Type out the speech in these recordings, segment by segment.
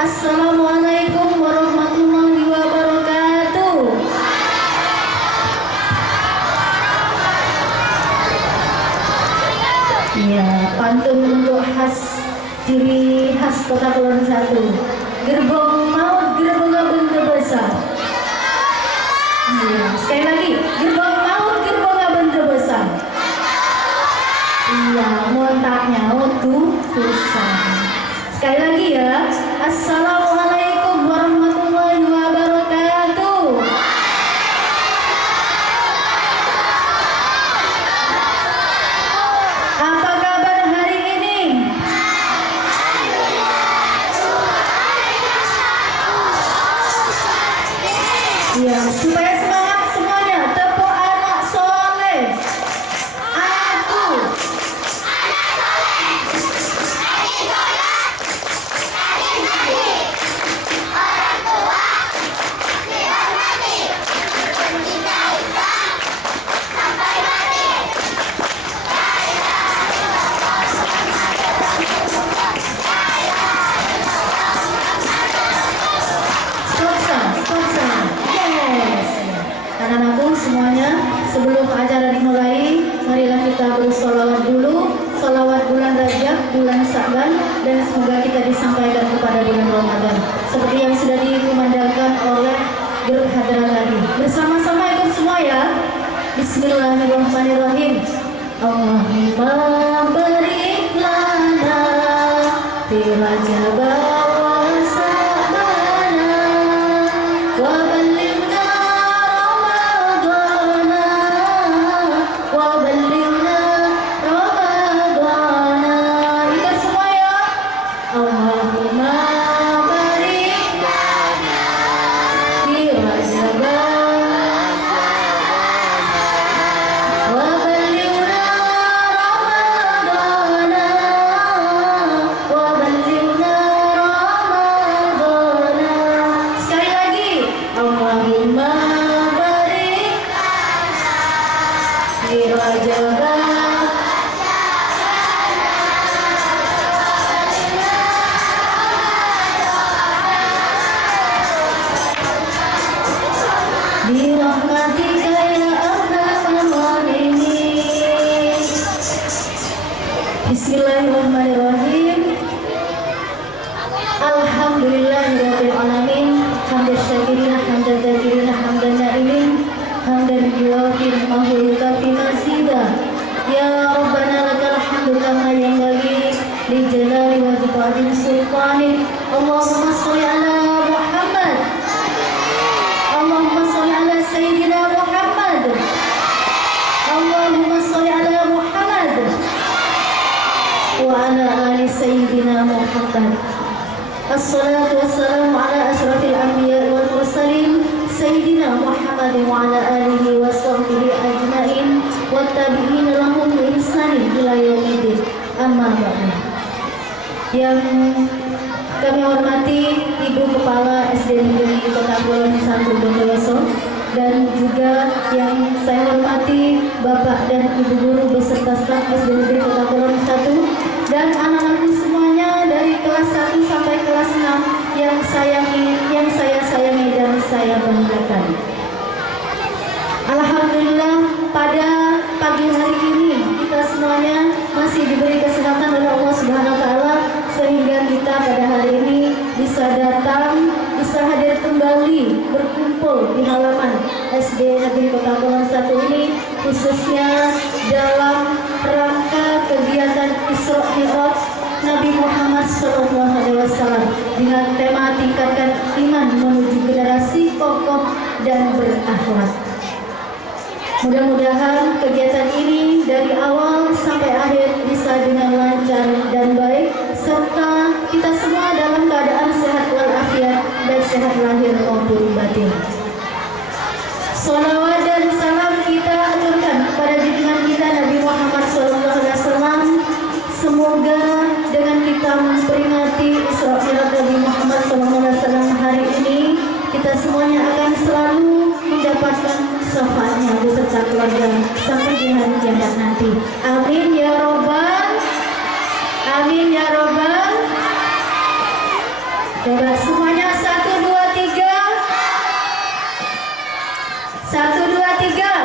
Assalamualaikum warahmatullahi Ya, supaya semangat semuanya. Tepuk anak soleh. Anakku. Anak soleh. Rajin sholat. Rajin ngaji. Orang tua. Dihormati. Cinta Islam. Sampai mati. La ilaha illallah Muhammadur Rasulullah. La ilaha illallah Muhammadur Rasulullah. Stop. Yes. Anak-anakku semuanya, sebelum acara dimulai, marilah kita bersolawat dulu. Solawat bulan Rajab, bulan Sa'ban, dan semoga kita disampaikan kepada bulan Ramadan seperti yang sudah dikumandangkan oleh grup hadirin tadi. Bersama-sama ikut semua ya. Bismillahirrahmanirrahim. Allahumma barik lana fi Rajab wa Sa'bana wa ballighna Ramadana wa ballighna Ramadana. Ikut semua ya. Allahumma barik lana fi Rajab wa ballighna Ramadana wa ballighna Ramadana. Sekali lagi. Allahumma barik fi Rajab bi rahmatika ya arhamar rahimin. Bismillahirrahmanirrahim. Alhamdulillahirabbil alamin. Hamdan syakirina hamdan dzakirina hamdan na'imin hamdan yuwafin ma huwa yukafi masida. Ya Rabbana lakal hamdu kama yanbaghi li jalali wajhika wa azimi sultanik. Allahumma sholli ala Muhammad. Allahumma sholli ala Sayyidina Muhammad. Allahumma sholli ala Muhammad wa ala ali Sayyidina Muhammad. Assalatu wassalamu ala asyrafil anbiya wal mursalin Sayyidina Muhammad wa ala alihi wa sahbihi ajmain wa tabi'in lahum bi ihsanin ila yaumiddin. Amma ba'du. Yang kami hormati Ibu Kepala SD Negeri Kota Kulon 1 Bondowoso, dan juga yang saya hormati Bapak dan Ibu Guru beserta staf SD Negeri Kota Kulon 1 dan anak-anakku semuanya dari kelas 1 sampai kelas 6 yang saya sayangi dan saya banggakan. Alhamdulillah, pada pagi hari ini kita semuanya masih diberi kesehatan oleh Allah Subhanahu wa taala sehingga kita pada hari ini bisa datang, bisa hadir kembali berkumpul di halaman SD Negeri Kota Kulon 1 ini, khususnya dalam rangka kegiatan Isra Mi'raj Nabi Muhammad SAW dengan tema tingkatkan iman menuju generasi kokoh dan berakhlak. Mudah-mudahan kegiatan ini dari awal sampai akhir bisa dengan lancar dan baik, serta kita semua dalam keadaan sehat walafiat dan sehat lahir maupun batin. Salawat dan salam kita aturkan kepada junjungan kita Nabi Muhammad SAW. Semoga dengan kita memperingati Isra Mi'raj Nabi Muhammad SAW hari ini, kita semuanya akan selalu mendapatkan syafaatnya beserta keluarga sampai di hari kiamat nanti. Amin ya robbal. Amin ya robbal. Coba semuanya 1, 2, 3. 1, 2, 3.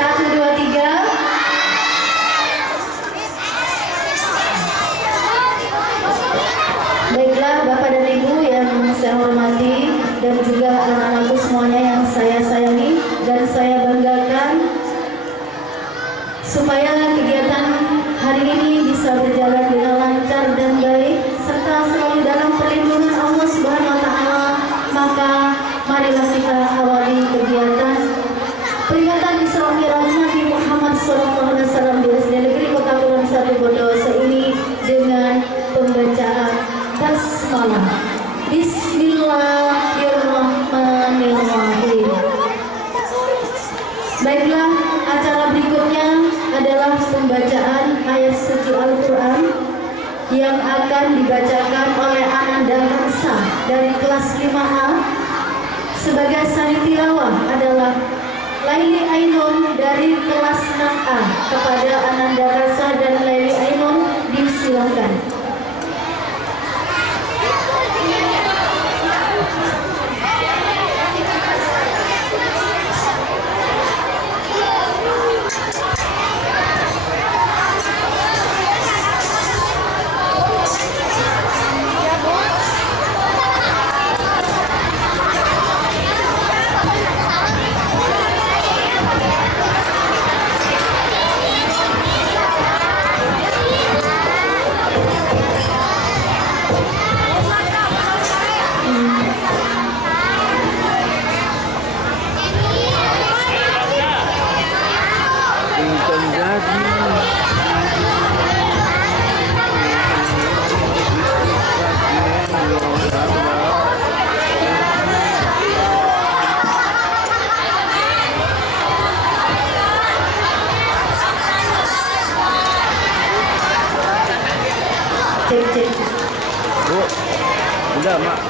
1, 2, 3. Baiklah Bapak dan Ibu yang saya hormati dan juga anak-anakku semuanya yang saya sayangi dan saya banggakan, supaya kegiatan hari ini bisa berjalan dengan lancar dan baik serta selalu dalam perlindungan Allah Subhanahu wa taala, maka marilah kita awali kegiatan peringatan Isra Mi'raj Nabi Muhammad SAW di SD Negeri Kota Kulon 1 Bondowoso ini dengan pembacaan basmalah. Bismillahirrahmanirrahim. dari kelas 5A sebagai sani tilawah adalah Laili Ainun dari kelas 6A. Kepada Ananda Rasa dan Laili Ainun disilakan. Cek. Bu, udah mak.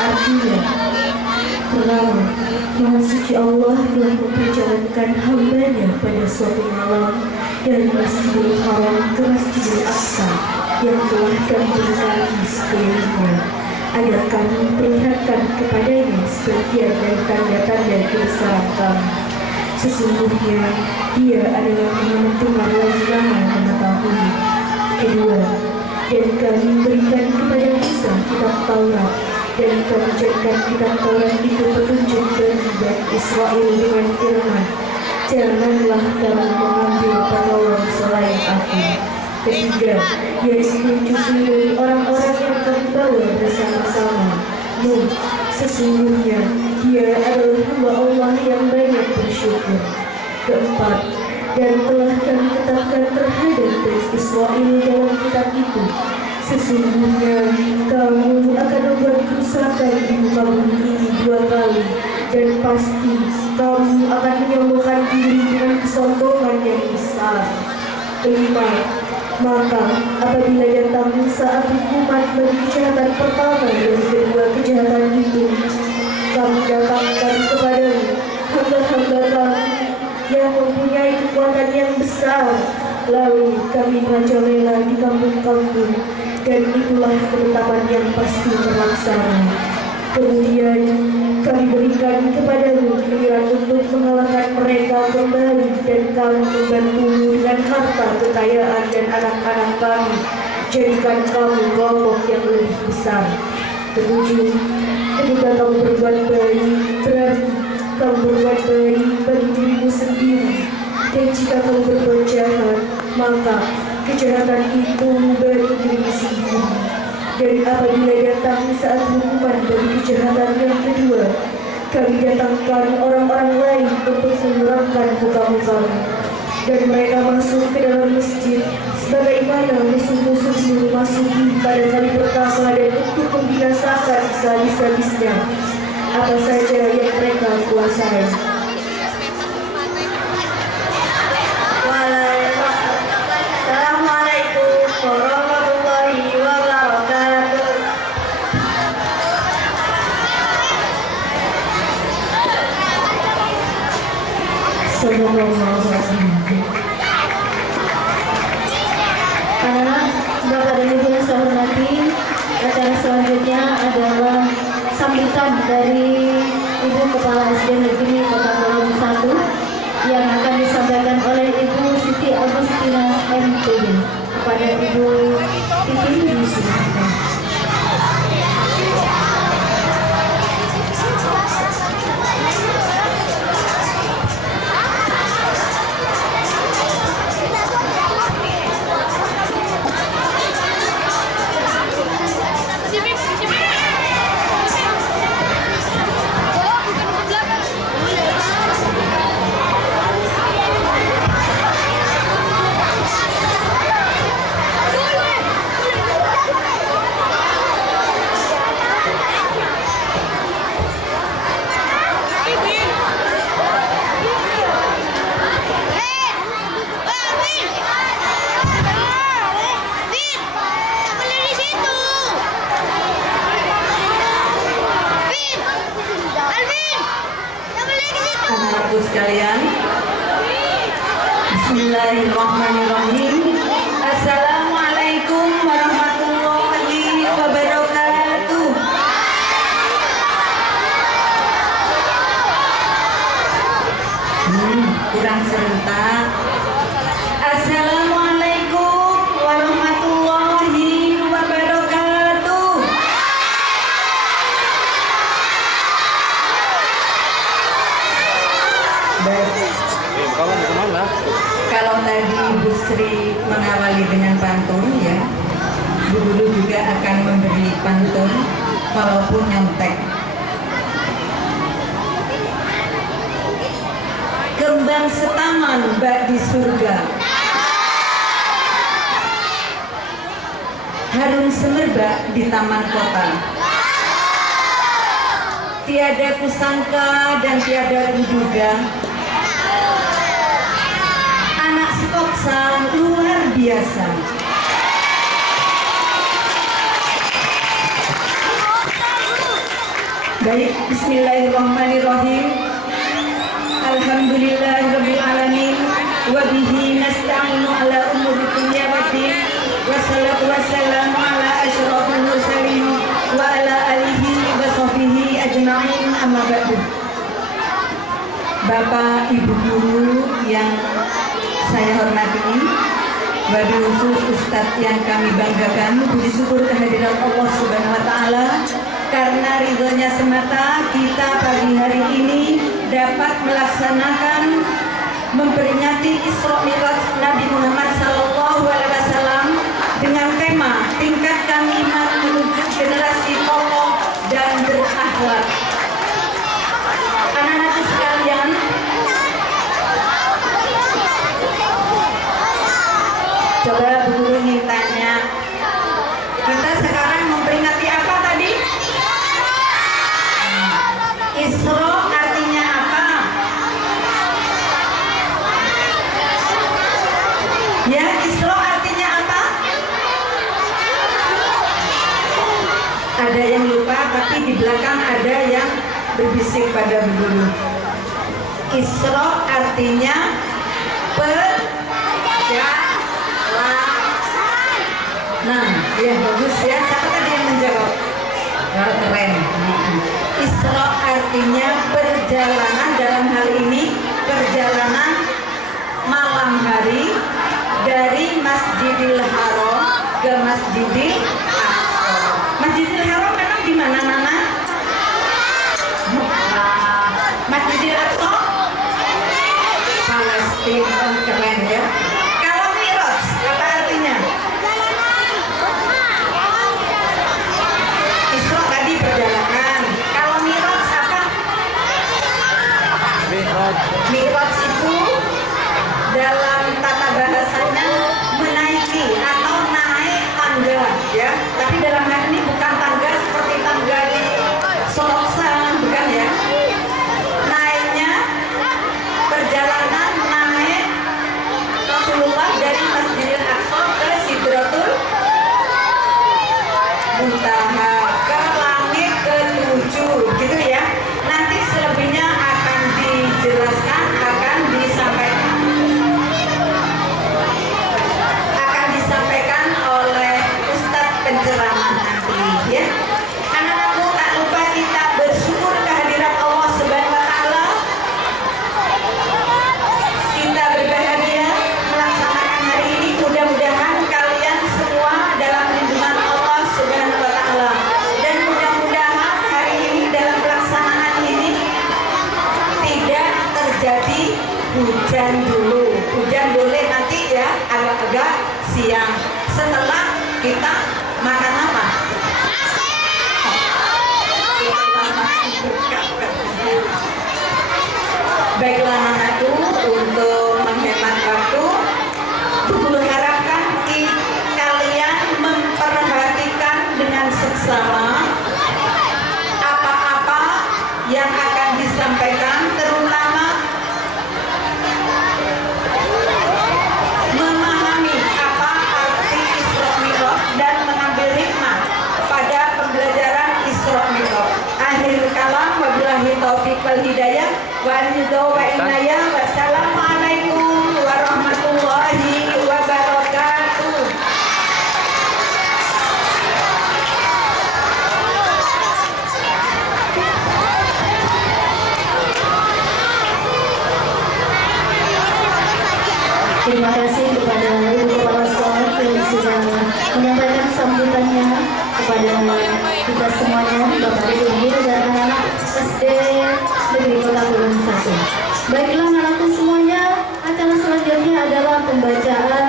Artinya Pertama, Maha Suci Allah telah memperjalankan hamba-Nya pada suatu malam dari Masjidil Haram ke Masjidil Aqsa yang telah kami berkali sekelilingnya, agar kami perlihatkan kepadanya sebagian dari tanda-tanda kebesaran kami. Sesungguhnya Dia adalah Maha mendengar lagi Maha mengetahui. Kedua, dan kami berikan kepada Musa kitab Taurat, dan kami jadikan kitab Taurat itu petunjuk bagi Bani Israel dengan firman, janganlah kamu mengambil penolong selain aku. Ketiga, yaitu cucu dari orang-orang yang kami bawa bersama-sama. Nuh, sesungguhnya dia adalah hamba Allah yang banyak bersyukur. Keempat, dan telah kami tetapkan terhadap Bani Israel dalam kitab itu, sesungguhnya kamu akan membuat kerusakan di muka bumi ini 2 kali, dan pasti kamu akan menyombongkan diri dengan kesombongan yang besar. Kelima, maka apabila datang saat hukuman bagi kejahatan pertama dan kedua kejahatan itu, kami datangkan kepadamu hamba-hamba kami yang mempunyai kekuatan yang besar, lalu kami merajalela di kampung-kampung, dan itulah ketetapan yang pasti terlaksana. Kemudian kami berikan kepadamu giliran untuk mengalahkan mereka kembali, dan kami membantumu dengan harta, kekayaan, dan anak-anak kami, jadikan kamu kelompok yang lebih besar. Ketujuh, ketika kamu berbuat baik, berarti kamu berbuat baik bagi dirimu sendiri, dan jika kamu berbuat jahat, maka kejahatan itu bagi dirimu sendiri. Dan apabila datang saat hukuman bagi kejahatan yang kedua, kami datangkan orang-orang lain untuk menyuramkan muka-mukamu, dan mereka masuk ke dalam masjid sebagaimana musuh-musuhmu masuki pada kali pertama, dan untuk membinasakan sehabis-habisnya apa saja yang mereka kuasai. Assalamualaikum warahmatullahi wabarakatuh. Anak-anak, Bapak dan Ibu yang saya hormati, acara selanjutnya adalah sambutan dari Ibu Kepala SD Negeri Kota Kolom 1 yang akan disampaikan oleh Ibu Siti Agustina MPD. Kepada Ibu Titi disilakan. Anak-anakku sekalian, Bismillahirrahmanirrahim. Assalamualaikum warahmatullahi wabarakatuh. Kurang serentak. Assalamualaikum warahmatullahi wabarakatuh. Kalau mau kemana? Kalau tadi Bu Sri mengawali dengan pantun, ya, Bu Guru juga akan memberi pantun walaupun nyontek. Kembang setaman bak di surga, harum semerbak di taman kota. Tiada kusangka dan tiada kuduga, anak sekoksa luar biasa. Baik, bismillahirrahmanirrahim. Alhamdulillahirabbil alamin wa bihi nasta'inu ala umuri dunya waddin. Wassalatu wassalamu ala asyrofil mursalin wa ala alihi wa sahbihi ajma'in, amma ba'du. Bapak Ibu guru yang saya hormati, wabil khusus Ustadz yang kami banggakan, puji syukur kehadiran Allah Subhanahu wa Ta'ala, karena ridhonya semata kita pagi hari ini dapat melaksanakan memperingati Isra Mi'raj Nabi Muhammad SAW dengan tema tingkatkan iman menuju generasi kokoh dan berakhlak. Anak-anakku sekalian, coba Bu Guru ingin tanya, kita sekarang memperingati apa tadi? Isra artinya apa? Ya, Isra artinya apa? Ada yang lupa, tapi di belakang ada yang berbisik pada Bu Guru. Isra artinya Nah, ya bagus ya. Siapa tadi yang menjawab? Oh, keren. Isra artinya perjalanan, dalam hal ini perjalanan malam hari dari Masjidil Haram ke Masjidil Aqsa. Masjidil Haram memang di mana, Nana? Masjidil Aqsa? Palestina. Keren ya. Kalau Mi'raj apa artinya? Isra tadi perjalanan. Kalau Mi'raj apa? Mi'raj itu dalam tata bahasanya menaiki atau naik tangga ya. Tapi dalam hal ini bukan tangga seperti tangga di Soloksa, bukan ya. Naiknya perjalanan naik Rasulullah dari Masjidil Aqsa ke Sidratul Muntaha, ke langit ke-7 gitu ya. Nanti selebihnya akan dijelaskan, akan disampaikan oleh Ustadz penceramah nanti ya. Anak-anakku, tak lupa kita bersyukur kehadiran Allah Subhanahu wa Ta'ala. Kita berbahagia melaksanakan hari ini. Mudah-mudahan kalian semua dalam lindungan Allah Subhanahu wa Ta'ala, dan mudah-mudahan hari ini dalam pelaksanaan ini tidak terjadi hujan dulu. Hujan boleh nanti ya, agak-agak siang setelah kita makan apa? Baiklah anakku, untuk menghemat waktu, Bu Guru harapkan kalian memperhatikan dengan seksama apa-apa yang akan disampaikan, terutama memahami apa arti Isra Mi'raj dan mengambil hikmah pada pembelajaran Isra Mi'raj. Akhir kalam, wabillahi taufiq wal hidayah, wa inayah. Wassalamualaikum warahmatullahi wabarakatuh. Terima kasih kepada Ibu Kepala Sekolah yang sudah menyampaikan sambutannya kepada kita semuanya, Bapak Ibu Guru dan anak-anak SD Negeri Kota Gunung Satu. Baiklah anak-anakku semuanya, acara selanjutnya adalah pembacaan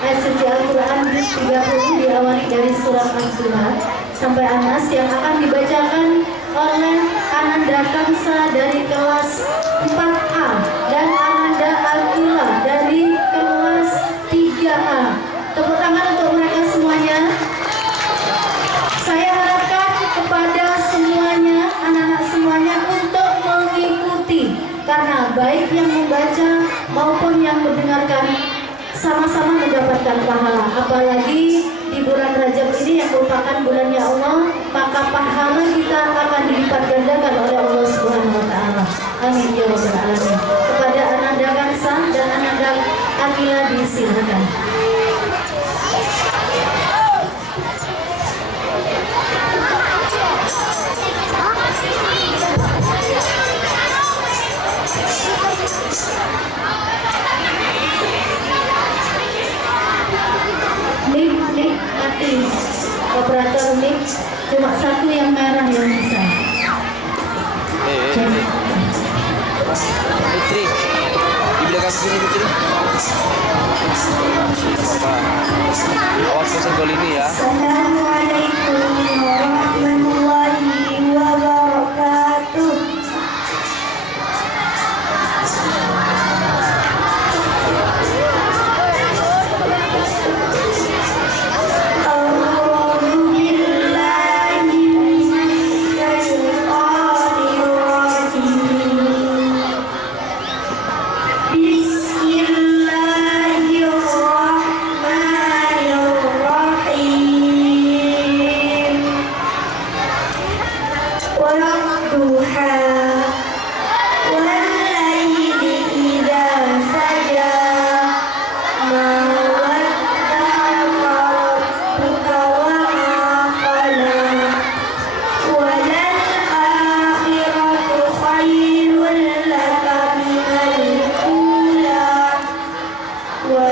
ayat suci Al-Quran juz 30 diawali dari surat Al-Zumar sampai Anas yang akan dibacakan oleh Ananda Kamsa dari kelas 4A dan Ananda Akila dari kelas 3A. Tepuk tangan untuk mereka semuanya. Saya harapkan kepada semuanya, anak-anak semuanya untuk mengikuti, karena baik yang membaca maupun yang mendengarkan sama-sama mendapatkan pahala. Apalagi di bulan Rajab ini yang merupakan bulannya Allah, maka pahala kita akan dilipat gandakan oleh Allah Subhanahu wa taala. Amin ya rabbal alamin. Kepada Ananda Kansa dan Ananda Akila disilakan. Nik mati. Operator nik cuma satu yang merah yang bisa. Fitri, di belakang sini Fitri. Apa? Awas kesenggol ini ya. Assalamualaikum warahmatullahi wabarakatuh. Wa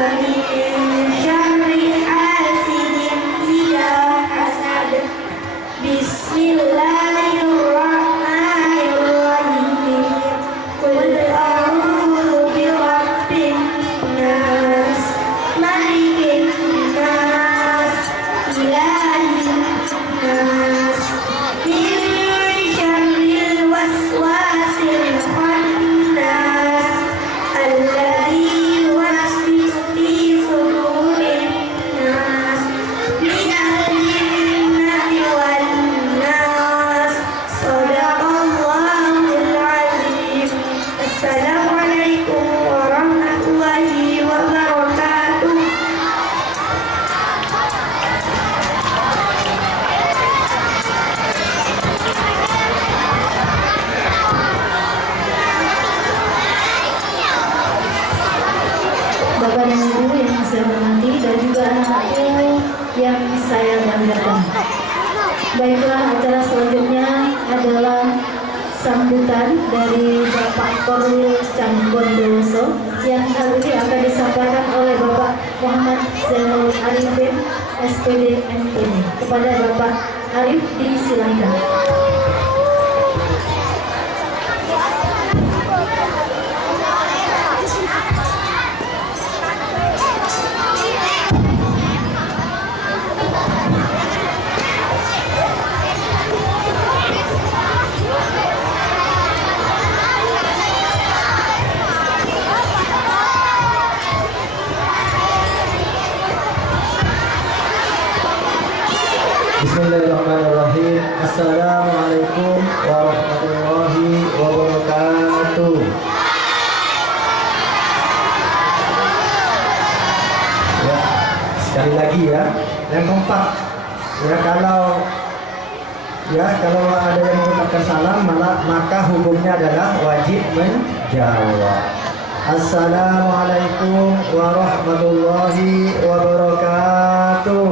ومن شر حاسد إذا حسد بسم الله الرحمن الرحيم قل أعوذ برب الناس ملك الناس إله الناس من شر الوسواس الخناس الذي يوسوس في صدور الناس من الجنة والناس صدق الله العظيم. السلام عليكم ورحمة الله وبركاته. Bapak dan Ibu yang saya hormati dan juga anak-anakku yang saya banggakan. Baiklah, acara selanjutnya adalah sambutan dari Bapak Korwil Canggondoso yang kali ini akan disampaikan oleh Bapak Muhammad Zainul Arifin SPD MPD. Kepada Bapak Arif disilakan. Bismillahirrahmanirrahim. Assalamualaikum warahmatullahi wabarakatuh. Ya, sekali lagi ya, yang kompak. Ya, kalau ada yang mengucapkan salam, maka hukumnya adalah wajib menjawab. Assalamualaikum warahmatullahi wabarakatuh.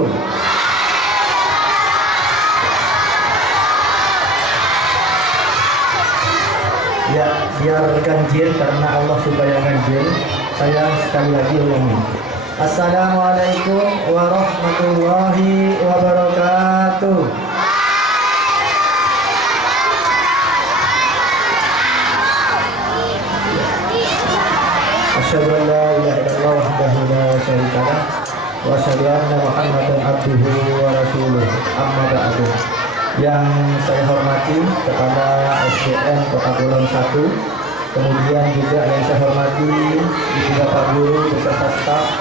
Ya, biar ganjil karena Allah supaya ganjil. Saya sekali lagi ulangi. Assalamualaikum warahmatullahi wabarakatuh. Asyhadu an la ilaha illallah wahdahu la syarika lah wa asyhadu anna Muhammadan abduhu wa rasuluh. Amma ba'du. Yang saya hormati kepada SDN Kota Kulon 1, kemudian juga yang saya hormati Ibu Bapak Guru beserta staf,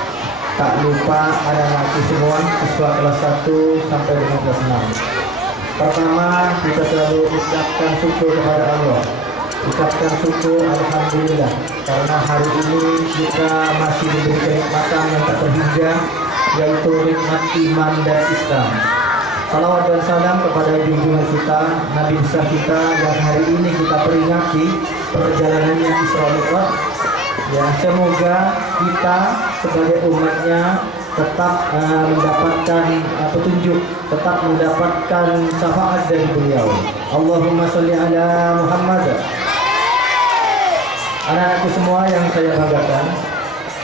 tak lupa anak-anakku semua siswa kelas 1 sampai dengan kelas 6. Pertama, kita selalu ucapkan syukur kepada Allah, ucapkan syukur alhamdulillah karena hari ini kita masih diberi kenikmatan yang tak terhingga, yaitu nikmat iman dan Islam. Salawat dan salam kepada junjungan kita, Nabi besar kita yang hari ini kita peringati perjalanannya Isra Mi'raj. Ya, semoga kita sebagai umatnya tetap mendapatkan petunjuk, tetap mendapatkan syafaat dari beliau. Allahumma sholli ala Muhammad. Anak-anakku semua yang saya banggakan,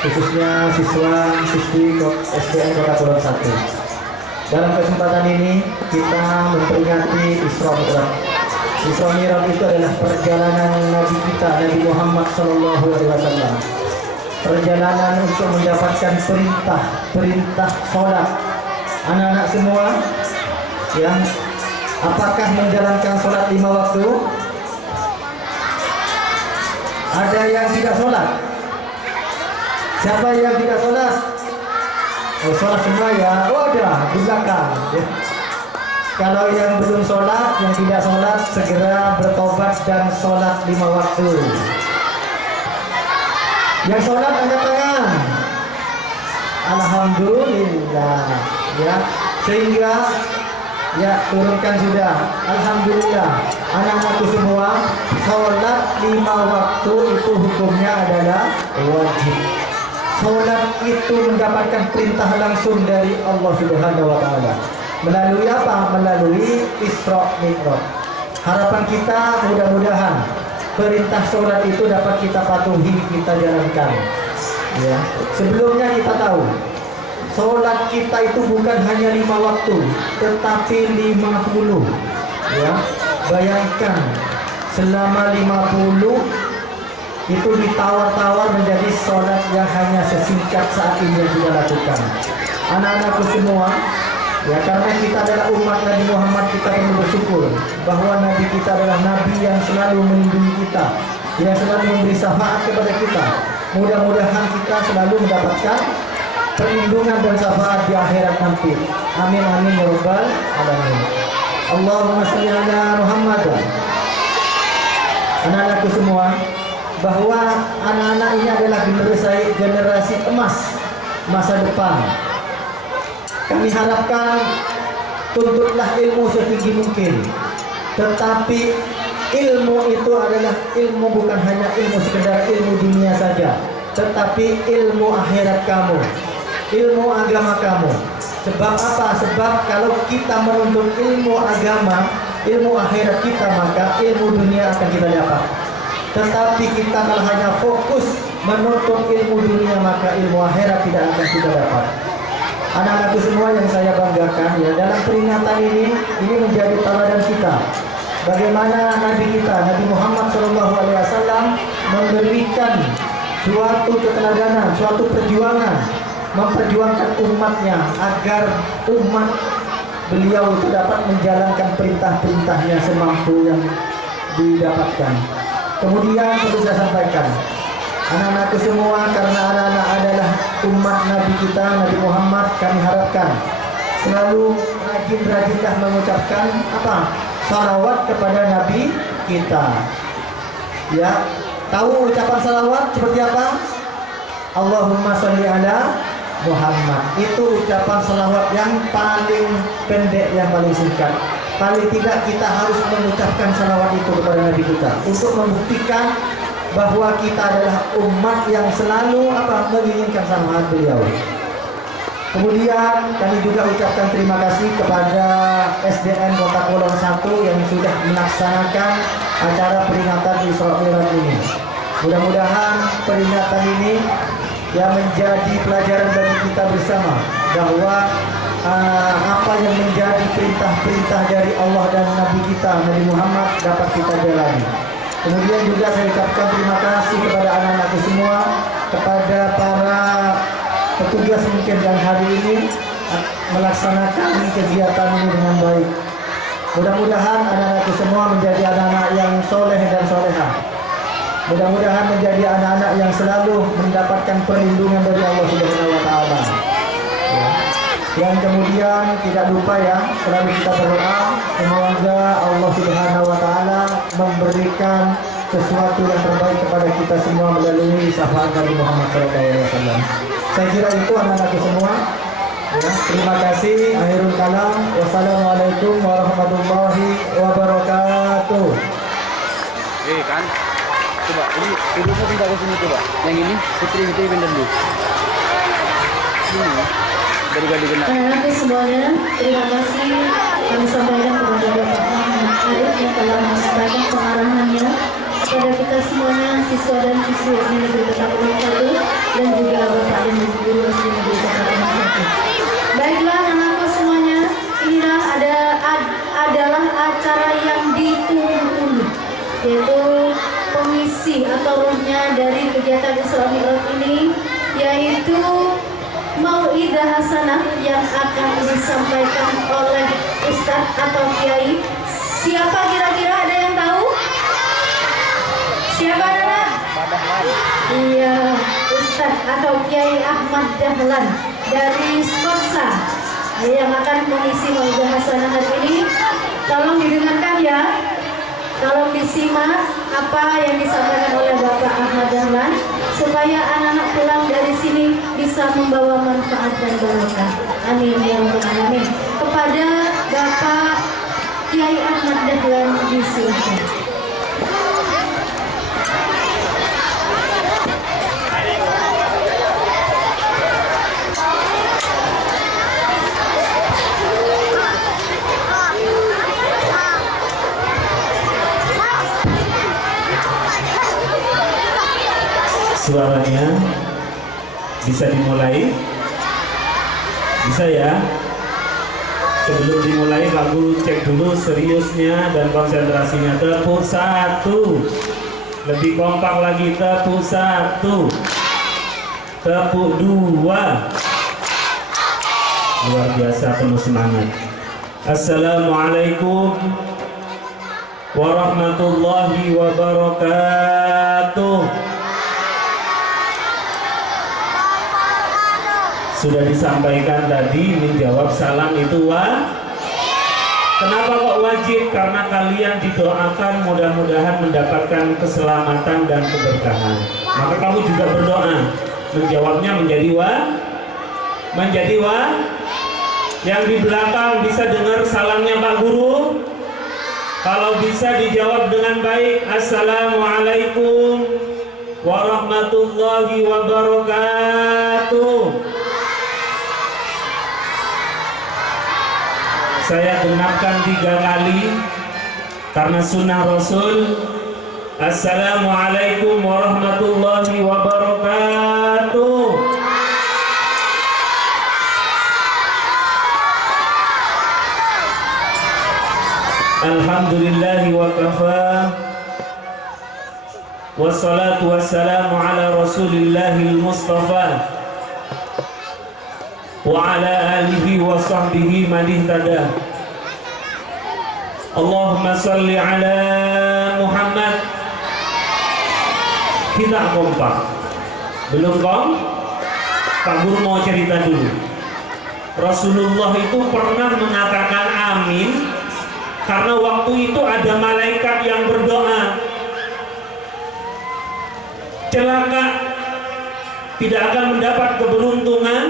khususnya siswa-siswi SDN Kota Kulon 1. Dalam kesempatan ini kita memperingati Isra Mi'raj. Isra Mi'raj itu adalah perjalanan Nabi kita, Nabi Muhammad SAW. Perjalanan untuk mendapatkan perintah sholat. Anak-anak semua, yang apakah menjalankan sholat 5 waktu? Ada yang tidak sholat? Siapa yang tidak sholat? Oh, sholat semua ya? Oh, ada di belakang ya. Kalau yang belum sholat, yang tidak sholat, segera bertobat dan sholat 5 waktu. Yang sholat angkat tangan. Alhamdulillah ya. Sehingga ya turunkan sudah. Alhamdulillah anak-anakku semua, sholat 5 waktu itu hukumnya adalah wajib. Sholat itu mendapatkan perintah langsung dari Allah Subhanahu wa Ta'ala. Melalui apa? Melalui Isra Mi'raj. Harapan kita mudah-mudahan perintah sholat itu dapat kita patuhi, kita jalankan. Ya, sebelumnya kita tahu sholat kita itu bukan hanya 5 waktu, tetapi 50. Ya, bayangkan selama 50 itu ditawar-tawar menjadi sholat yang hanya sesingkat saat ini yang kita lakukan. Anak-anakku semua, ya, karena kita adalah umat Nabi Muhammad, kita perlu bersyukur bahwa Nabi kita adalah Nabi yang selalu melindungi kita, yang selalu memberi syafaat kepada kita. Mudah-mudahan kita selalu mendapatkan perlindungan dan syafaat di akhirat nanti. Amin amin ya rabbal alamin. Allahumma shalli ala Muhammad. Anak-anakku semua, bahwa anak-anak ini adalah generasi emas masa depan. Kami harapkan tuntutlah ilmu setinggi mungkin, tetapi ilmu itu adalah ilmu bukan hanya ilmu sekedar ilmu dunia saja, tetapi ilmu akhirat kamu, ilmu agama kamu. Sebab apa? Sebab kalau kita menuntut ilmu agama, ilmu akhirat kita, maka ilmu dunia akan kita dapat. Tetapi kita kalau hanya fokus menuntut ilmu dunia, maka ilmu akhirat tidak akan kita dapat. Anak-anakku semua yang saya banggakan, ya, dalam peringatan ini menjadi teladan kita. Bagaimana Nabi kita, Nabi Muhammad SAW memberikan suatu keteladanan, suatu perjuangan, memperjuangkan umatnya agar umat beliau itu dapat menjalankan perintah-perintahnya semampu yang didapatkan. Kemudian perlu saya sampaikan, anak-anakku semua, karena anak-anak adalah umat Nabi kita, Nabi Muhammad, kami harapkan selalu rajin-rajinlah mengucapkan apa? Salawat kepada Nabi kita. Ya, tahu ucapan salawat seperti apa? Allahumma sholli ala Muhammad. Itu ucapan salawat yang paling pendek, yang paling singkat. Paling tidak kita harus mengucapkan salawat itu kepada Nabi kita untuk membuktikan bahwa kita adalah umat yang selalu menginginkan salawat beliau. Kemudian kami juga ucapkan terima kasih kepada SDN Kota Kolong 1 yang sudah melaksanakan acara peringatan Isra Mi'raj ini. Mudah-mudahan peringatan ini yang menjadi pelajaran bagi kita bersama bahwa apa yang menjadi perintah-perintah dari Allah dan Nabi kita, Nabi Muhammad, dapat kita jalani. Kemudian juga saya ucapkan terima kasih kepada anak-anakku semua, kepada para petugas mungkin yang hari ini melaksanakan kegiatan ini dengan baik. Mudah-mudahan anak-anakku semua menjadi anak-anak yang soleh dan solehah. Mudah-mudahan menjadi anak-anak yang selalu mendapatkan perlindungan dari Allah Subhanahu wa Ta'ala. Ya. Yang kemudian tidak lupa, ya, selalu kita berdoa semoga Allah Subhanahu wa Ta'ala memberikan sesuatu yang terbaik kepada kita semua melalui syafaat Nabi Muhammad SAW. Saya kira itu anak-anakku semua. Ya, terima kasih. Akhirul kalam. Wassalamualaikum warahmatullahi wabarakatuh. Kan? Coba, ini hidupnya pindah ke sini coba. Yang ini, Fitri pindah dulu. Sini, baru gak dikenal. Anak-anak semuanya, terima kasih kami sampaikan kepada Bapak Muhammad Arif yang telah menyampaikan pengarahannya kepada kita semuanya, siswa dan siswi SD Negeri Kota Kolong 1 dan juga Bapak dan Ibu Guru SD Negeri Kota Kolong 1. Baiklah anak-anak semuanya, inilah adalah acara yang ditunggu-tunggu, yaitu pengisi atau ruhnya dari kegiatan Isra Mi'raj ini, yaitu Mau'idah Hasanah yang akan disampaikan oleh Ustadz atau Kiai. Siapa kira-kira, ada yang tahu? Siapa anak? Iya, Ustadz atau Kiai Ahmad Dahlan dari Skorsa yang akan mengisi Mau'idah Hasanah hari ini. Tolong didengarkan, ya. Tolong disimak apa yang disampaikan oleh Bapak Ahmad Dahlan supaya anak-anak pulang dari sini bisa membawa manfaat dan barokah. Amin ya rabbal alamin. Kepada Bapak Kiai Ahmad Dahlan disilakan. Suaranya Bisa dimulai? Bisa ya? Sebelum dimulai Pak Guru cek dulu seriusnya dan konsentrasinya. Tepuk 1. Lebih kompak lagi, tepuk 1. Tepuk 2. Luar biasa, penuh semangat. Assalamualaikum warahmatullahi wabarakatuh. Sudah disampaikan tadi, menjawab salam itu Kenapa kok wajib? Karena kalian didoakan mudah-mudahan mendapatkan keselamatan dan keberkahan. Maka kamu juga berdoa. Menjawabnya menjadi Yang di belakang bisa dengar salamnya Pak Guru? Kalau bisa dijawab dengan baik. Assalamualaikum warahmatullahi wabarakatuh. Saya genapkan 3 kali karena sunnah Rasul. Assalamualaikum warahmatullahi wabarakatuh. Alhamdulillahi wa kafa. Wassalatu wassalamu ala rasulillahil mustafa wa ala alihi wa sahbihi man ihtada. Allahumma salli ala Muhammad. Kita kompak. Belum kom? Pak Guru mau cerita dulu. Rasulullah itu pernah mengatakan amin karena waktu itu ada malaikat yang berdoa. Celaka, tidak akan mendapat keberuntungan,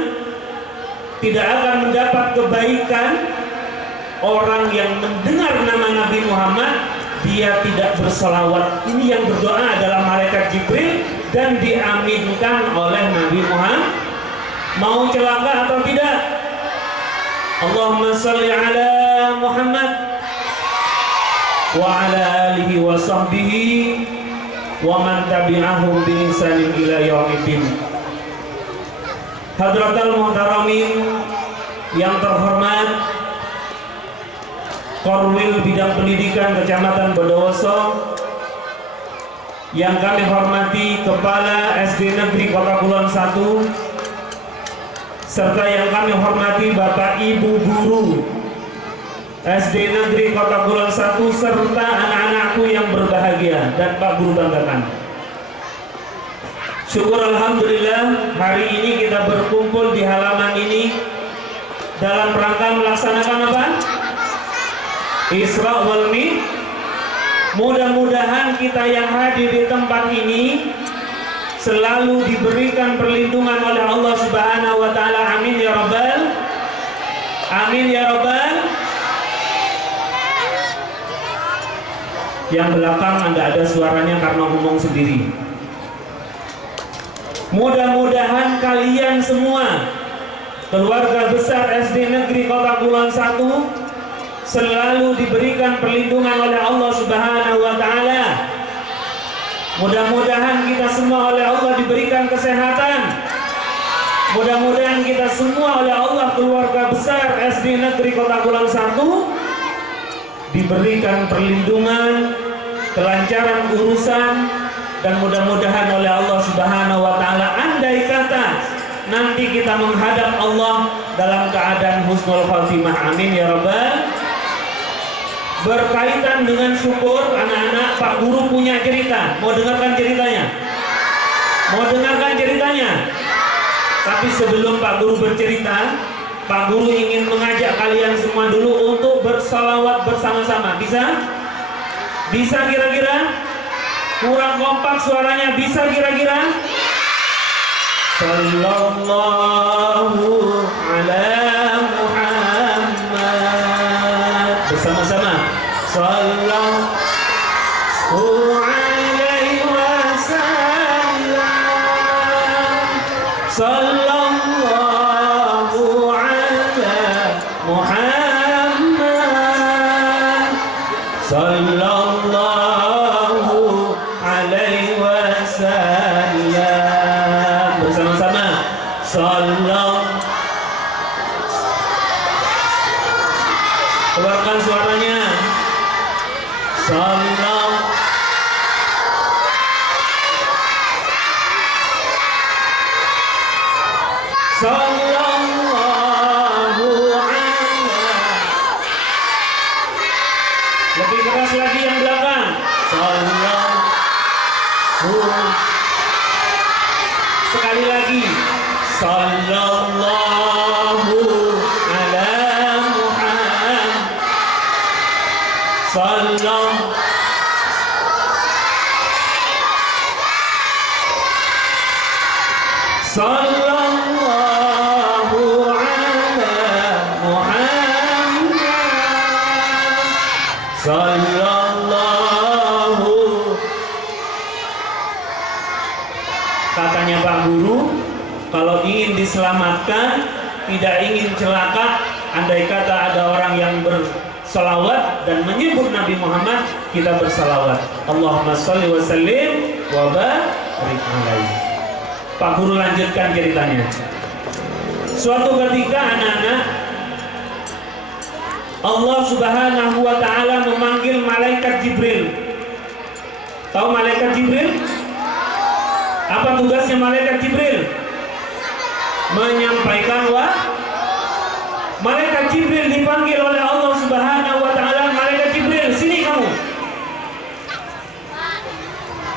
tidak akan mendapat kebaikan orang yang mendengar nama Nabi Muhammad dia tidak berselawat. Ini yang berdoa adalah malaikat Jibril dan diaminkan oleh Nabi Muhammad. Mau celaka atau tidak? Allahumma salli ala Muhammad wa ala alihi wa sahbihi wa man tabi'ahum bi ihsanin ila yaumiddin. Hadratul muhtaramin yang terhormat, Korwil Bidang Pendidikan Kecamatan Bondowoso, yang kami hormati Kepala SD Negeri Kota Kulon 1, serta yang kami hormati Bapak Ibu Guru SD Negeri Kota Kulon 1 serta anak-anakku yang berbahagia dan Pak Guru banggakan. Syukur alhamdulillah hari ini kita berkumpul di halaman ini dalam rangka melaksanakan apa? Isra wal Mi'raj. Mudah-mudahan kita yang hadir di tempat ini selalu diberikan perlindungan oleh Allah Subhanahu wa taala. Amin ya rabbal. Amin ya rabbal. Yang belakang enggak ada suaranya karena ngomong sendiri. Mudah-mudahan kalian semua, keluarga besar SD Negeri Kota Kulon 1, selalu diberikan perlindungan oleh Allah Subhanahu wa taala. Mudah-mudahan kita semua oleh Allah diberikan kesehatan. Mudah-mudahan kita semua oleh Allah, keluarga besar SD Negeri Kota Kulon 1, diberikan perlindungan, kelancaran urusan, dan mudah-mudahan oleh Allah Subhanahu wa taala andai kata nanti kita menghadap Allah dalam keadaan husnul khatimah. Amin ya rabbal. Berkaitan dengan syukur, anak-anak, Pak Guru punya cerita. Mau dengarkan ceritanya? Mau dengarkan ceritanya? Tapi sebelum Pak Guru bercerita, Pak Guru ingin mengajak kalian semua dulu untuk bersalawat bersama-sama. Bisa? Bisa kira-kira? Kurang kompak suaranya, bisa kira-kira? Sallallahu ala Muhammad. Bersama-sama. Sallallahu alaihi wasallam. Sallallahu ala Muhammad. Sallallahu alaihi wasallam. Bersama-sama. Keluarkan suaranya. Sallallahu alaihi. Lebih keras lagi yang belakang. Sallallahu. Sekali lagi. Sallallahu ala Muhammad. Sallallahu. Sallallahu ala Muhammad. Sallallahu. Katanya Pak Guru, kalau ingin diselamatkan, tidak ingin celaka, andai kata ada orang yang bersalawat dan menyebut Nabi Muhammad, kita bersalawat. Allahumma sholli wa sallim wa barik alaihi. Pak Guru lanjutkan ceritanya. Suatu ketika anak-anak, Allah Subhanahu wa ta'ala memanggil malaikat Jibril. Tahu malaikat Jibril? Apa tugasnya malaikat Jibril? Menyampaikan malaikat Jibril dipanggil oleh Allah Subhanahu wa ta'ala. Malaikat Jibril, sini kamu.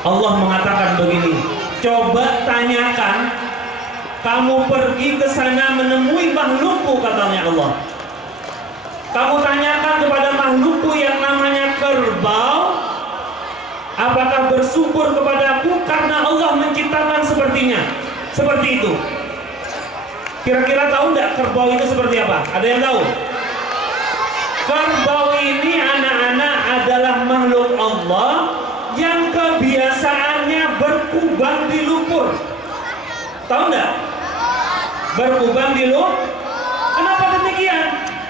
Allah mengatakan begini, coba tanyakan, kamu pergi ke sana menemui makhlukku, katanya Allah. Kamu tanyakan kepada makhlukku yang namanya kerbau, apakah bersyukur kepadaku karena Allah menciptakan sepertinya, seperti itu. Kira-kira tahu enggak kerbau itu seperti apa? Ada yang tahu? Kerbau ini anak-anak adalah makhluk Allah yang kebiasaannya berkubang di lumpur. Tahu enggak? Berkubang di lumpur. Kenapa demikian?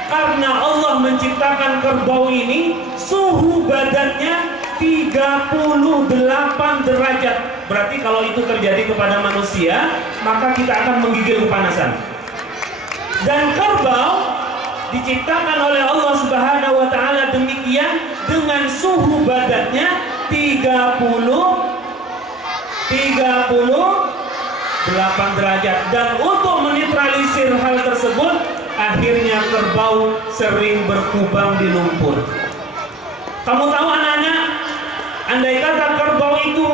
Karena Allah menciptakan kerbau ini suhu badannya 38 derajat. Berarti kalau itu terjadi kepada manusia, maka kita akan menggigil kepanasan. Dan kerbau diciptakan oleh Allah Subhanahu wa ta'ala demikian dengan suhu badannya 38 derajat. Dan untuk menetralisir hal tersebut, akhirnya kerbau sering berkubang di lumpur. Kamu tahu anak-anak, andai kata kerbau itu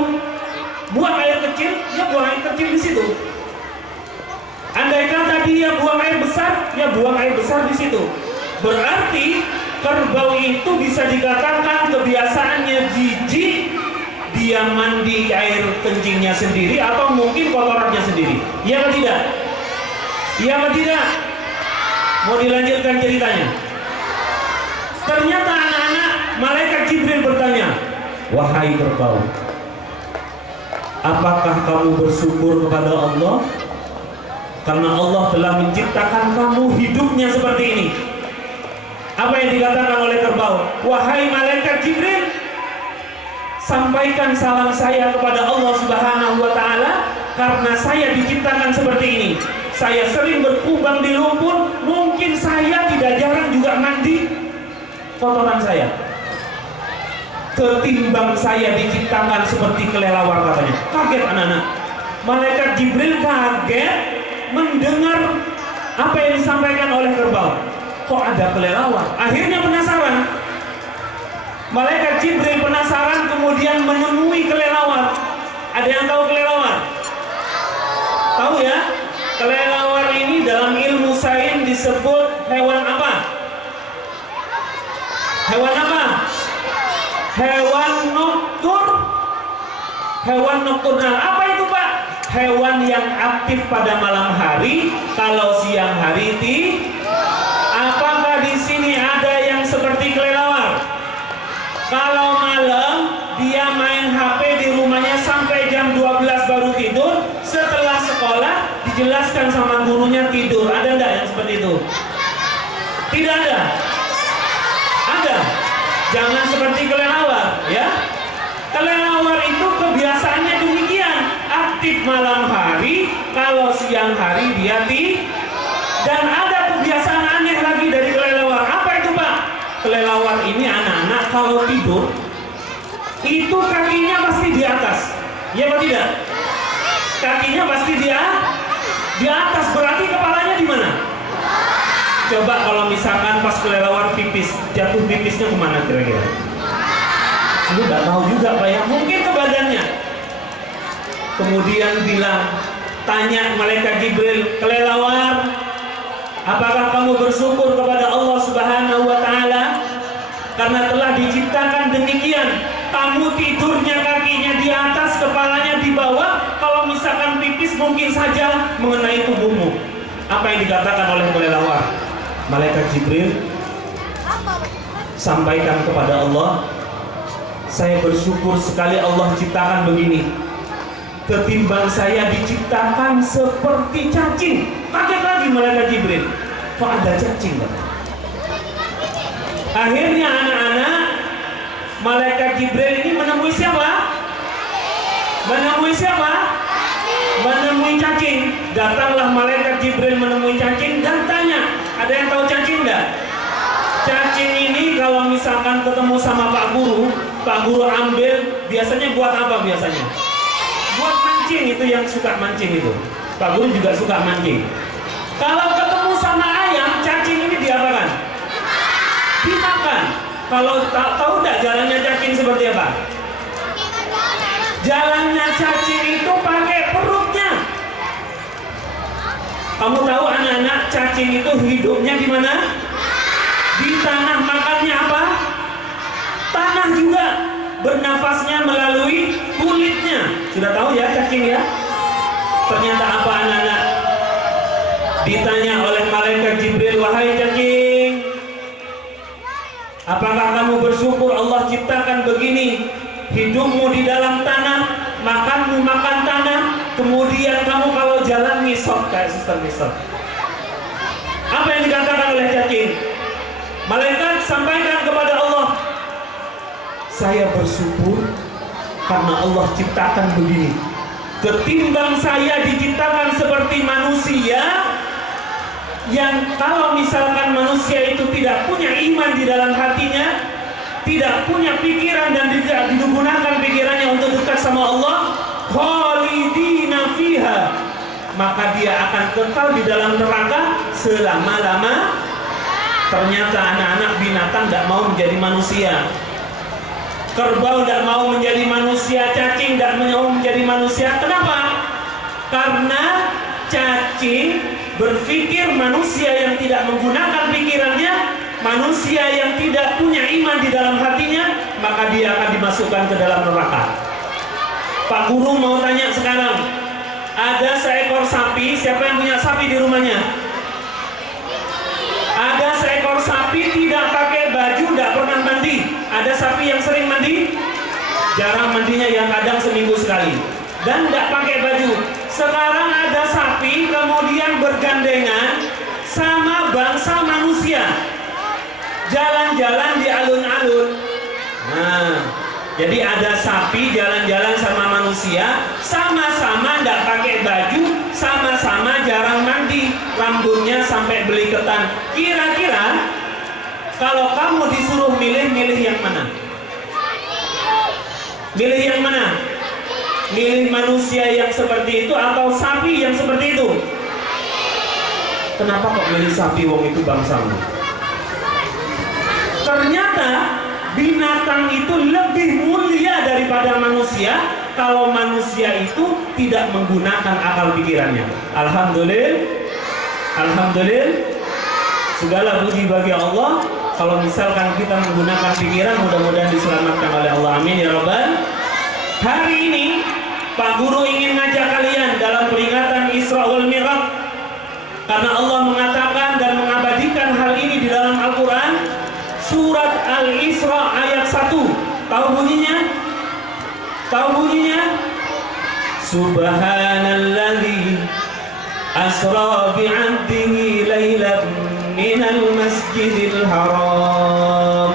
buang air kecil, ya buang air kecil di situ. Andai kata dia buang air besar, ya buang air besar di situ. Berarti kerbau itu bisa dikatakan kebiasaannya jijik, dia mandi air kencingnya sendiri atau mungkin kotorannya sendiri. Iya atau tidak? Iya atau tidak? Mau dilanjutkan ceritanya? Ternyata anak-anak, malaikat Jibril bertanya, wahai kerbau, apakah kamu bersyukur kepada Allah? Karena Allah telah menciptakan kamu hidupnya seperti ini. Apa yang dikatakan oleh kerbau? Wahai malaikat Jibril, sampaikan salam saya kepada Allah Subhanahu wa ta'ala, karena saya diciptakan seperti ini. Saya sering berkubang di lumpur, mungkin saya tidak jarang juga mandi kotoran saya. Ketimbang saya diciptakan seperti kelelawar, katanya. Kaget anak-anak. Malaikat Jibril kaget mendengar apa yang disampaikan oleh kerbau. Kok ada kelelawar? Akhirnya penasaran. Malaikat Jibril penasaran, kemudian menemui kelelawar. Ada yang tahu kelelawar? Tahu ya? Kelelawar ini dalam ilmu sains disebut hewan apa? Hewan apa? Hewan nokturnal. Apa itu, Pak? Hewan yang aktif pada malam hari, kalau siang hari apakah di sini ada yang seperti kelelawar? Kalau malam dia main HP di rumahnya sampai jam 12 baru tidur, setelah sekolah dijelaskan sama gurunya tidur. Ada enggak yang seperti itu? Tidak ada. Ada. Jangan seperti kelelawar, ya. Kelelawar itu kebiasaannya demikian, aktif malam hari, kalau siang hari dia dan ada kebiasaan aneh lagi dari kelelawar. Apa itu, Pak? kalau tidur itu kakinya pasti di atas, ya apa tidak? Kakinya pasti di atas, berarti kepalanya di mana? Coba kalau misalkan pas kelelawar pipis, jatuh pipisnya kemana kira-kira? Lu nggak tahu juga Pak ya, mungkin ke badannya. Kemudian tanya malaikat Jibril, kelelawar, apakah kamu bersyukur kepada Allah Subhanahu wa Ta'ala karena telah diciptakan demikian? Kamu tidurnya kakinya di atas, kepalanya di bawah. Kalau misalkan pipis mungkin saja mengenai tubuhmu. Apa yang dikatakan oleh kelelawar? Malaikat Jibril sampaikan kepada Allah, saya bersyukur sekali Allah ciptakan begini. Ketimbang saya diciptakan seperti cacing. Kaget lagi malaikat Jibril, kok ada cacing? Akhirnya anak-anak, malaikat Jibril ini menemui siapa? Menemui siapa? Menemui cacing. Datanglah malaikat Jibril menemui cacing dan tanya, ada yang tahu cacing enggak? Cacing ini kalau misalkan ketemu sama Pak Guru ambil, biasanya buat apa biasanya? Buat mancing, itu yang suka mancing itu. Pak Guru juga suka mancing. Kalau ketemu sama ayam, cacing ini diapakan? Dimakan. Kalau tahu enggak jalannya cacing seperti apa? Jalannya cacing itu pakai perutnya. Kamu tahu anak-anak, cacing itu hidupnya di mana? Di tanah. Makannya apa? Tanah juga. Bernafasnya melalui kulitnya. Sudah tahu ya cacing ya? Ternyata apa anak-anak? Ditanya oleh malaikat Jibril, wahai cacing, apakah kamu bersyukur Allah ciptakan begini? Hidupmu di dalam tanah, makanmu makan tanah, kemudian kamu kalau jalan ngisop kayak suster ngisop. Apa yang dikatakan oleh cacing? Malaikat sampaikan kepada Allah, saya bersyukur karena Allah ciptakan begini. Ketimbang saya diciptakan seperti manusia, yang kalau misalkan manusia itu tidak punya iman di dalam hatinya, tidak punya pikiran dan tidak digunakan pikirannya untuk dekat sama Allah, khalidina fiha, maka dia akan kekal di dalam neraka selama-lama. Ternyata anak-anak, binatang tidak mau menjadi manusia. Kerbau tidak mau menjadi manusia, cacing tidak mau menjadi manusia. Kenapa? Karena cacing berpikir manusia yang tidak menggunakan pikirannya, manusia yang tidak punya iman di dalam hatinya, maka dia akan dimasukkan ke dalam neraka. Pak Guru mau tanya sekarang, ada seekor sapi, siapa yang punya sapi di rumahnya? Ada seekor sapi tidak pakai baju, tidak pernah mandi. Ada sapi yang sering mandi? Jarang mandinya, yang kadang seminggu sekali. Dan tidak pakai baju. Sekarang ada sapi kemudian bergandengan sama bangsa manusia, jalan-jalan di alun-alun. Nah, jadi ada sapi jalan-jalan sama manusia, sama-sama tidak pakai baju, sama-sama jarang mandi, rambutnya sampai beli ketan. Kira-kira kalau kamu disuruh milih yang mana? Milih yang mana? Milih manusia yang seperti itu atau sapi yang seperti itu? Kenapa kok milih sapi, wong itu bangsamu? Ternyata binatang itu lebih mulia daripada manusia kalau manusia itu tidak menggunakan akal pikirannya. Alhamdulillah, alhamdulillah, segala puji bagi Allah. Kalau misalkan kita menggunakan pikiran, mudah-mudahan diselamatkan oleh Allah. Amin ya Rabbal. Hari ini Pak Guru ingin ngajak kalian dalam peringatan Isra wal Mi'raj, karena Allah mengatakan dan mengabadikan hal ini di dalam Al-Quran. Surat Al-Isra ayat 1. Tahu bunyinya? Tahu bunyinya? Subhanalladzi asra bi'abdihi laylan minal masjidil haram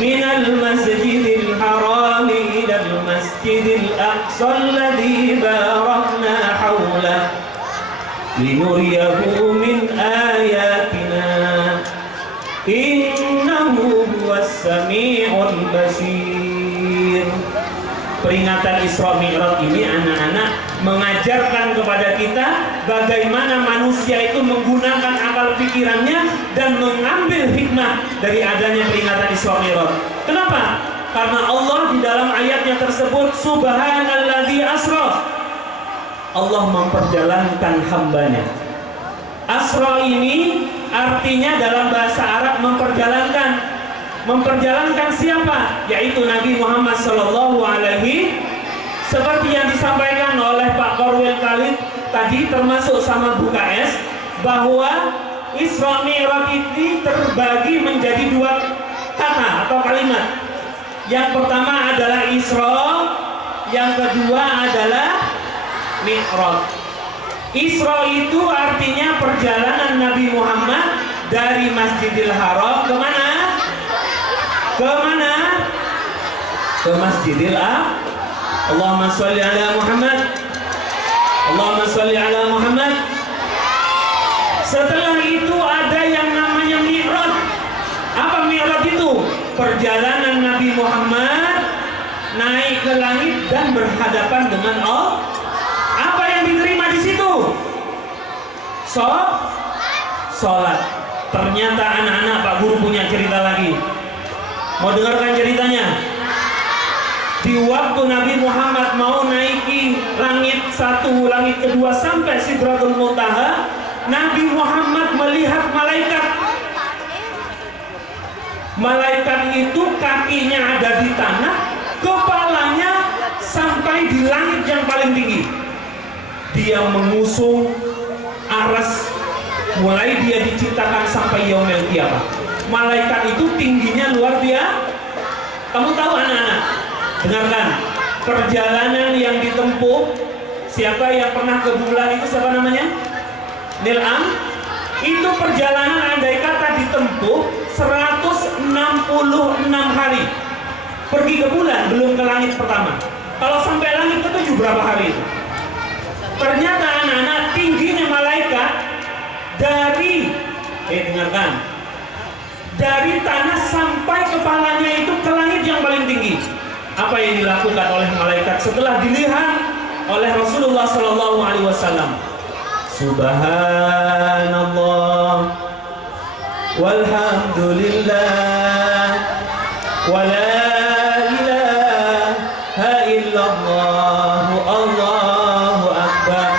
ilal masjidil aqsa alladzi barakna hawlah linuriyahu min ayatina innahu huwas sami'ul peringatan Isra Mi'raj ini anak-anak mengajarkan kepada kita bagaimana manusia itu menggunakan akal pikirannya dan mengambil hikmah dari adanya peringatan Isra Mi'raj. Kenapa? Karena Allah di dalam ayatnya tersebut Subhanalladzi asra, Allah memperjalankan hambanya. Asra ini artinya dalam bahasa Arab memperjalankan. Memperjalankan siapa? Yaitu Nabi Muhammad Sallallahu Alaihi, seperti yang disampaikan oleh Pak Korwil Khalid tadi, termasuk sama Bu KS, bahwa Isra Mi'raj ini terbagi menjadi dua kata atau kalimat. Yang pertama adalah Isra, yang kedua adalah Mi'raj. Isra itu artinya perjalanan Nabi Muhammad dari Masjidil Haram ke mana? Ke mana? Ke Masjidil Aqsa. Allahumma sholli ala Muhammad. Allahumma sholli ala Muhammad. Setelah itu ada yang namanya Mi'raj. Apa Mi'raj itu? Perjalanan Nabi Muhammad naik ke langit dan berhadapan dengan Allah. Apa yang diterima di situ? Sholat. Ternyata anak-anak, Pak Guru punya cerita lagi. Mau dengarkan ceritanya? Di waktu Nabi Muhammad mau naiki langit satu, langit kedua sampai Sidratul Muntaha, Nabi Muhammad melihat malaikat. Malaikat itu kakinya ada di tanah, kepalanya sampai di langit yang paling tinggi. Dia mengusung aras, mulai dia diciptakan sampai yaumil qiyamah. Malaikat itu tingginya luar biasa. Kamu tahu anak-anak? Dengarkan, perjalanan yang ditempuh, siapa yang pernah ke bulan itu siapa namanya? Neil Armstrong. Itu perjalanan andai kata ditempuh 166 hari. Pergi ke bulan, belum ke langit pertama. Kalau sampai langit ke-7 berapa hari itu? Ternyata anak-anak, tingginya malaikat dari dengarkan, dari tanah sampai kepalanya itu ke langit yang paling tinggi. Apa yang dilakukan oleh malaikat setelah dilihat oleh Rasulullah Sallallahu Alaihi Wasallam? Subhanallah walhamdulillah wala ilaha illallah Allahu akbar.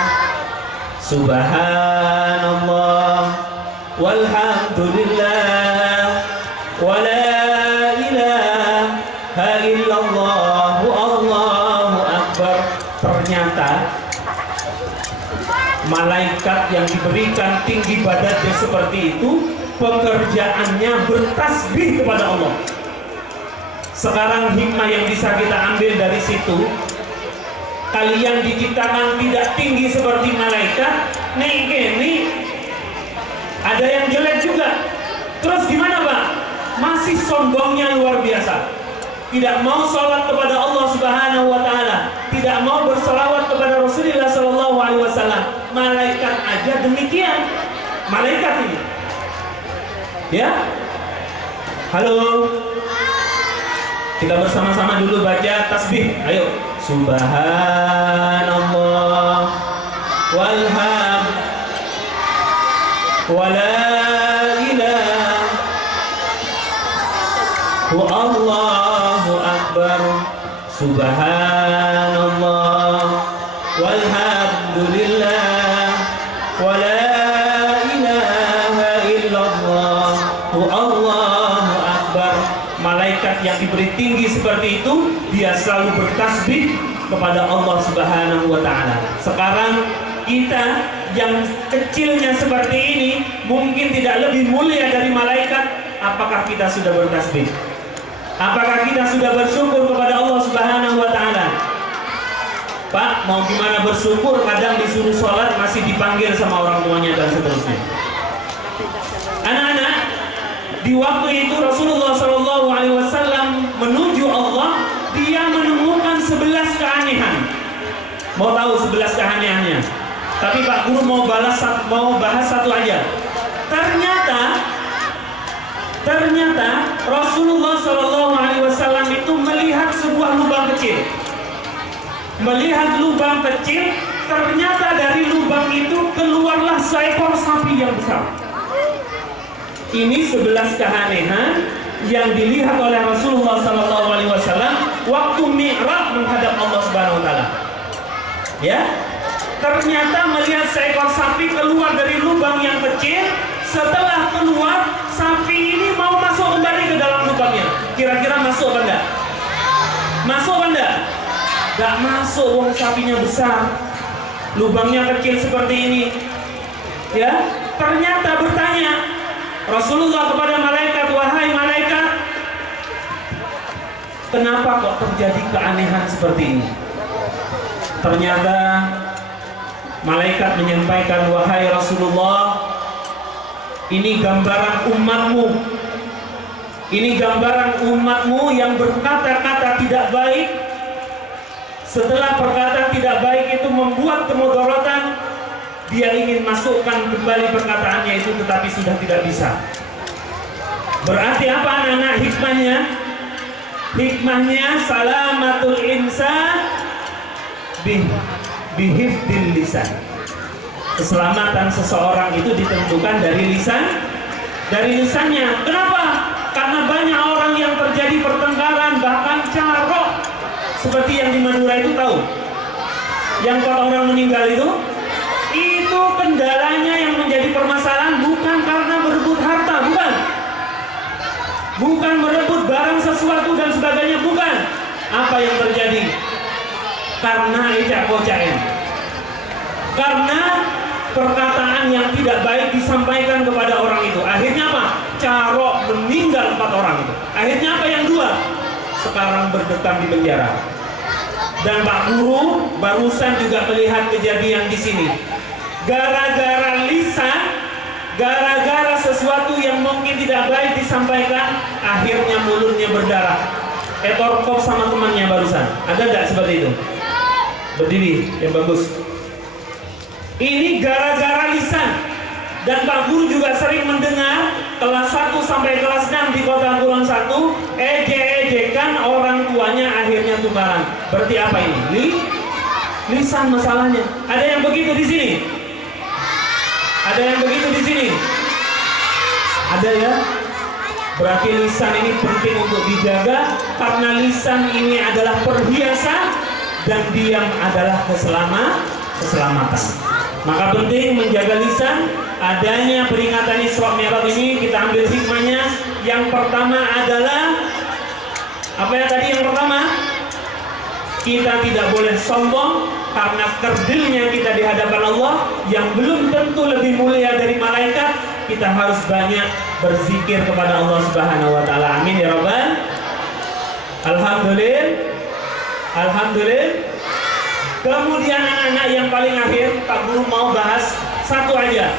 Subhanallah walhamdulillah wala ilaha illallah Allahu akbar. Ternyata malaikat yang diberikan tinggi badannya seperti itu, pekerjaannya bertasbih kepada Allah. Sekarang hikmah yang bisa kita ambil dari situ, kalian diciptakan tidak tinggi seperti malaikat, nih ada yang jelek juga. Terus gimana Pak? Masih sombongnya luar biasa. Tidak mau sholat kepada Allah Subhanahu wa Ta'ala, tidak mau berselawat kepada Rasulullah Sallallahu Alaihi Wasallam. Malaikat aja demikian. Malaikat ini, ya. Halo, kita bersama-sama dulu baca tasbih. Ayo, Subhanallah walhamdulillah wala Allahu akbar. Subhanallah walhamdulillah wala ilaha illallah Allahu akbar. Malaikat yang diberi tinggi seperti itu, dia selalu bertasbih kepada Allah Subhanahu wa Ta'ala. Sekarang kita yang kecilnya seperti ini mungkin tidak lebih mulia dari malaikat. Apakah kita sudah bertasbih? Apakah kita sudah bersyukur kepada Allah Subhanahu wa Ta'ala? Pak, mau gimana bersyukur? Kadang disuruh sholat masih dipanggil sama orang tuanya dan seterusnya. Anak-anak, di waktu itu Rasulullah Shallallahu Alaihi Wasallam menuju Allah, dia menemukan 11 keanehan. Mau tahu 11 keanehannya? Tapi Pak Guru mau bahas satu aja. Ternyata Rasulullah Shallallahu Alaihi Wasallam itu melihat sebuah lubang kecil. melihat lubang kecil, ternyata dari lubang itu keluarlah seekor sapi yang besar. Ini 11 keanehan yang dilihat oleh Rasulullah SAW waktu Mi'raj menghadap Allah Subhanahu Wa Taala. Ya, ternyata melihat seekor sapi keluar dari lubang yang kecil. Setelah keluar, sapi ini mau masuk kembali ke dalam lubangnya. Kira-kira masuk apa enggak? Masuk apa enggak? Enggak masuk, wong sapinya besar, lubangnya kecil seperti ini. Ya, ternyata bertanya Rasulullah kepada malaikat, wahai malaikat, kenapa kok terjadi keanehan seperti ini? Ternyata malaikat menyampaikan, wahai Rasulullah, ini gambaran umatmu. Ini gambaran umatmu yang berkata-kata tidak baik. Setelah perkataan tidak baik itu membuat kemudaratan, dia ingin masukkan kembali perkataannya itu, tetapi sudah tidak bisa. Berarti apa anak-anak hikmahnya? Hikmahnya salamatul insan bihifdil lisan. Keselamatan seseorang itu ditentukan dari lisannya. Kenapa? Karena banyak orang yang terjadi pertengkaran, bahkan carok. Seperti yang di Madura itu, tahu? Yang 4 orang meninggal itu kendalanya yang menjadi permasalahan bukan karena berebut harta, bukan merebut barang sesuatu dan sebagainya, bukan. Apa yang terjadi? Karena ecak-kocakan. Karena perkataan yang tidak baik disampaikan kepada orang itu. Akhirnya apa? Carok meninggal 4 orang itu. Akhirnya apa yang 2? Sekarang berdekam di penjara. Dan Pak Guru barusan juga melihat kejadian di sini. Gara-gara lisan, gara-gara sesuatu yang mungkin tidak baik disampaikan, akhirnya mulutnya berdarah. Ekor kop sama temannya barusan. Ada nggak seperti itu? Berdiri, yang bagus. Ini gara-gara lisan. Dan Pak Guru juga sering mendengar kelas 1 sampai kelas 6 di Kota Kulon 1 ejek-ejekan orang tuanya akhirnya tumbaran. Berarti apa ini? Lisan masalahnya. Ada yang begitu di sini? Ada yang begitu di sini? Ada ya? Berarti lisan ini penting untuk dijaga, karena lisan ini adalah perhiasan dan diam adalah keselamatan. Maka penting menjaga lisan. Adanya peringatan Isra Mi'raj ini kita ambil hikmahnya. Yang pertama adalah apa ya tadi? Yang pertama, kita tidak boleh sombong karena kerdilnya kita di hadapan Allah yang belum tentu lebih mulia dari malaikat. Kita harus banyak berzikir kepada Allah Subhanahu wa taala. Amin ya rabbal. Alhamdulillah. Kemudian anak-anak yang paling akhir, Pak Guru mau bahas satu aja.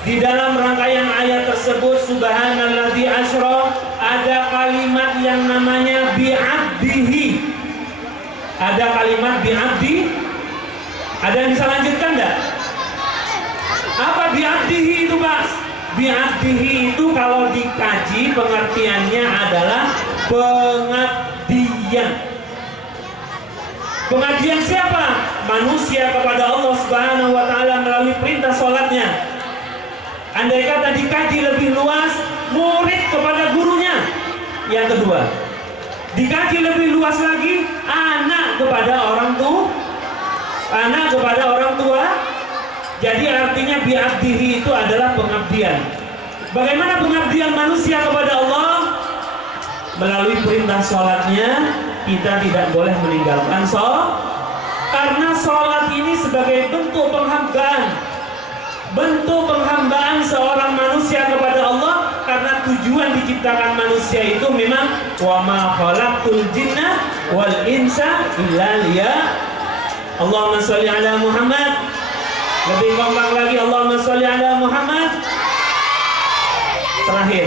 Di dalam rangkaian ayat tersebut, subhanalladzi asra, ada kalimat yang namanya bi'abdihi. Ada kalimat bi'abdi. Ada yang bisa lanjutkan enggak? Apa bi'abdihi itu, Pak? Bi'abdihi itu kalau dikaji pengertiannya adalah pengabdian. Pengabdian siapa? Manusia kepada Allah Subhanahu wa taala melalui perintah salatnya. Andai kata dikaji lebih luas, murid kepada gurunya. Yang kedua, dikaji lebih luas lagi, anak kepada orang tua. Jadi artinya bi'abdihi itu adalah pengabdian. Bagaimana pengabdian manusia kepada Allah? Melalui perintah sholatnya, kita tidak boleh meninggalkan sholat. Karena sholat ini sebagai bentuk penghambaan. Bentuk penghambaan seorang manusia kepada Allah, karena tujuan diciptakan manusia itu memang wa ma khalaqtul jinna wal insa illa liya. Allahumma sholli ala Muhammad. Lebih kompak lagi, Allahumma sholli ala Muhammad. Terakhir,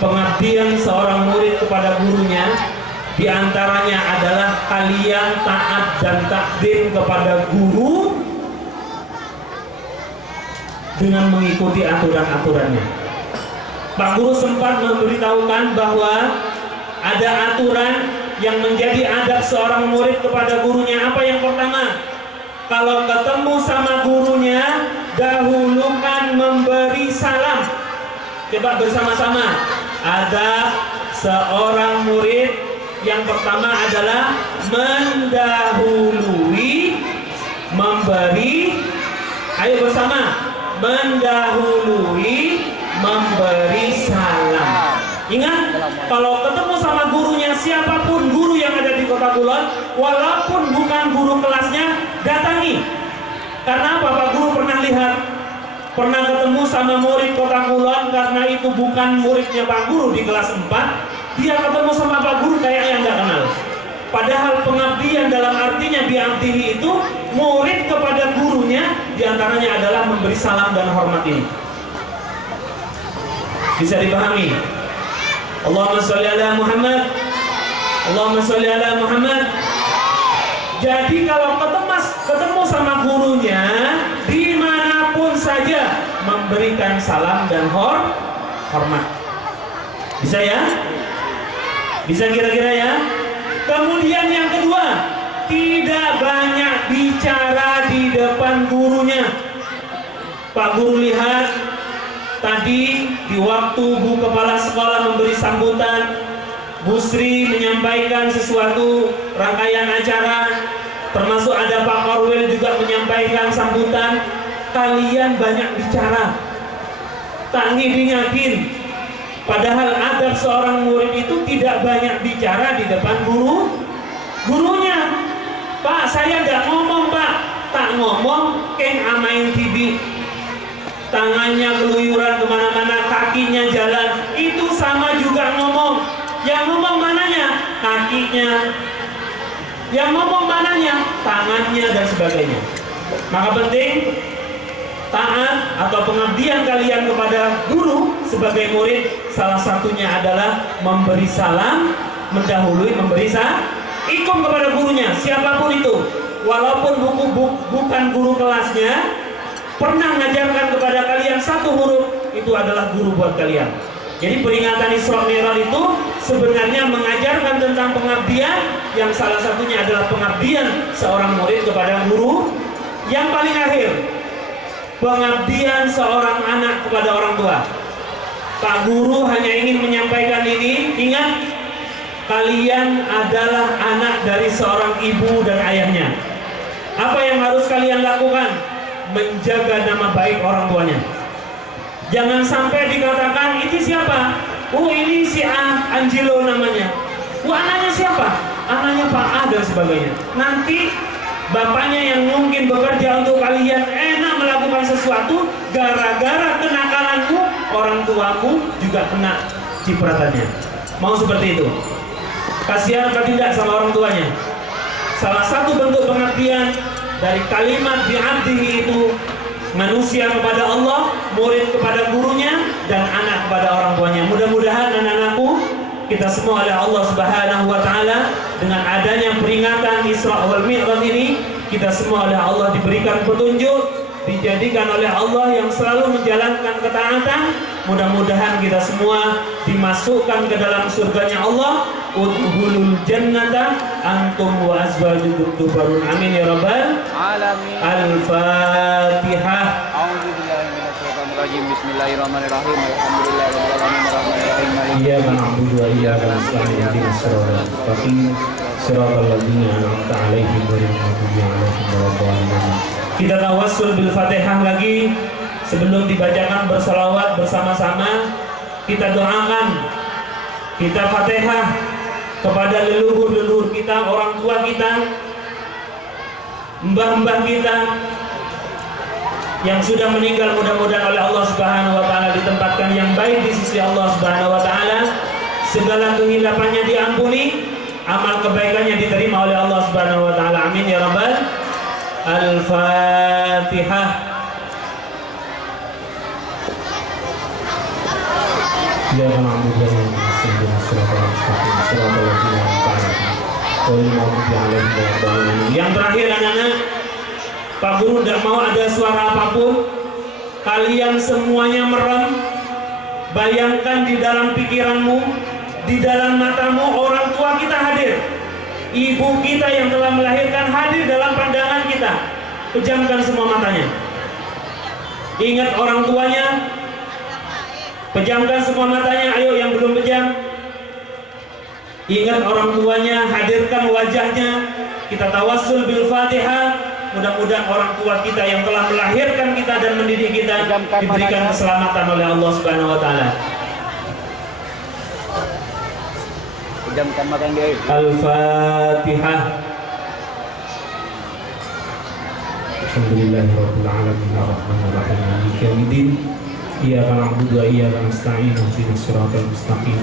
pengabdian seorang murid kepada gurunya diantaranya adalah kalian taat dan takdim kepada guru dengan mengikuti aturan-aturannya. Pak Guru sempat memberitahukan bahwa ada aturan yang menjadi adab seorang murid kepada gurunya. Apa yang pertama? Kalau ketemu sama gurunya, dahulukan memberi salam. Coba bersama-sama. Adab seorang murid yang pertama adalah mendahului memberi. Ayo bersama. Mendahului memberi salam. Ingat, kalau ketemu sama gurunya, siapapun guru yang ada di Kota Kulon, walaupun bukan guru kelasnya, datangi. Karena apa? Pak Guru pernah lihat, pernah ketemu sama murid Kota Kulon, karena itu bukan muridnya Pak Guru di kelas 4, dia ketemu sama Pak Guru kayak yang nggak kenal. Padahal pengabdian dalam artinya bi'abdihi itu murid kepada gurunya, diantaranya adalah memberi salam dan hormat ini. Bisa dipahami? Allahumma sholli ala Muhammad. Allahumma sholli ala Muhammad. Jadi kalau ketemu sama gurunya, dimanapun saja memberikan salam dan hormat. Bisa ya? Bisa kira-kira ya? Kemudian yang kedua, tidak banyak bicara di depan gurunya. Pak Guru lihat tadi di waktu Bu Kepala Sekolah memberi sambutan, Bu Sri menyampaikan sesuatu rangkaian acara, termasuk ada Pak Korwil juga menyampaikan sambutan. Kalian banyak bicara, tak ngiding-ngiding. Padahal adab seorang murid itu tidak banyak bicara di depan gurunya. Pak, saya tidak ngomong Pak, tak ngomong, keng amain TV. Tangannya keluyuran kemana-mana, kakinya jalan, itu sama juga ngomong. Yang ngomong mananya? Kakinya. Yang ngomong mananya? Tangannya dan sebagainya. Maka penting taat atau pengabdian kalian kepada guru sebagai murid, salah satunya adalah memberi salam, mendahului memberi ikum kepada gurunya, siapapun itu, walaupun bukan guru kelasnya, pernah mengajarkan kepada kalian satu huruf, itu adalah guru buat kalian. Jadi peringatan Isra Mi'raj itu sebenarnya mengajarkan tentang pengabdian, yang salah satunya adalah pengabdian seorang murid kepada guru. Yang paling akhir, pengabdian seorang anak kepada orang tua. Pak Guru hanya ingin menyampaikan ini. Ingat, kalian adalah anak dari seorang ibu dan ayahnya. Apa yang harus kalian lakukan? Menjaga nama baik orang tuanya. Jangan sampai dikatakan, ini siapa? Oh, ini si Angelo namanya. Anaknya siapa? Anaknya Pak A dan sebagainya. Nanti bapaknya yang mungkin bekerja untuk kalian enak melakukan sesuatu, gara-gara kenakalanmu, orang tuamu juga kena cipratannya. Mau seperti itu? Kasihan atau tidak sama orang tuanya? Salah satu bentuk pengabdian dari kalimat bi'abdihi itu, manusia kepada Allah, murid kepada gurunya, dan anak kepada orang tuanya. Mudah-mudahan anak-anakku, kita semua oleh Allah Subhanahu wa Ta'ala, dengan adanya peringatan Isra wal Mi'raj ini, kita semua oleh Allah diberikan petunjuk, dijadikan oleh Allah yang selalu menjalankan ketaatan. Mudah-mudahan kita semua dimasukkan ke dalam surganya Allah. Udkhulul jannata antum wa azwajukum tuhbarun. Amin ya rabbal alamin. Al-Fatihah. A'udzubillahi minasyaitonir rajim. Bismillahirrahmanirrahim. Alhamdulillahirabbil alamin arrahmanirrahim maliki Iyyaka na'budu wa iyyaka nasta'in ihdinas siratal mustaqim siratal ladzina an'amta 'alaihim ghairil maghdubi 'alaihim waladdallin. Kita tawassul bil Fatihah lagi sebelum dibacakan berselawat bersama-sama. Kita doakan, kita Fatihah kepada leluhur-leluhur kita, orang tua kita, mbah-mbah kita yang sudah meninggal. Mudah-mudahan oleh Allah Subhanahu wa Ta'ala ditempatkan yang baik di sisi Allah Subhanahu wa Ta'ala. Segala kehilafannya diampuni, amal kebaikannya diterima oleh Allah Subhanahu wa Ta'ala. Amin ya rabbal. Al-Fatihah. Ya na'budu wa nasta'in siratal mustaqim siratal ladzina an'amta 'alaihim ghairil maghdubi 'alaihim waladdallin. Yang terakhir anak-anak, Pak Guru tidak mau ada suara apapun. Kalian semuanya merem. Bayangkan di dalam pikiranmu, di dalam matamu orang tua kita hadir, ibu kita yang telah melahirkan hadir dalam pandangan kita. Pejamkan semua matanya. Ingat orang tuanya. Pejamkan semua matanya. Ayo yang belum pejam. Ingat orang tuanya, hadirkan wajahnya. Kita tawassul bil Fatihah. Mudah-mudahan orang tua kita yang telah melahirkan kita dan mendidik kita diberikan keselamatan oleh Allah Subhanahu wa taala. Pejamkan mata dia. Al-Fatihah. Alhamdulillahirabbil alamin arrahmanir rahim maliki yaumiddin. Iyyaka na'budu wa iyyaka nasta'in ihdinas siratal mustaqim.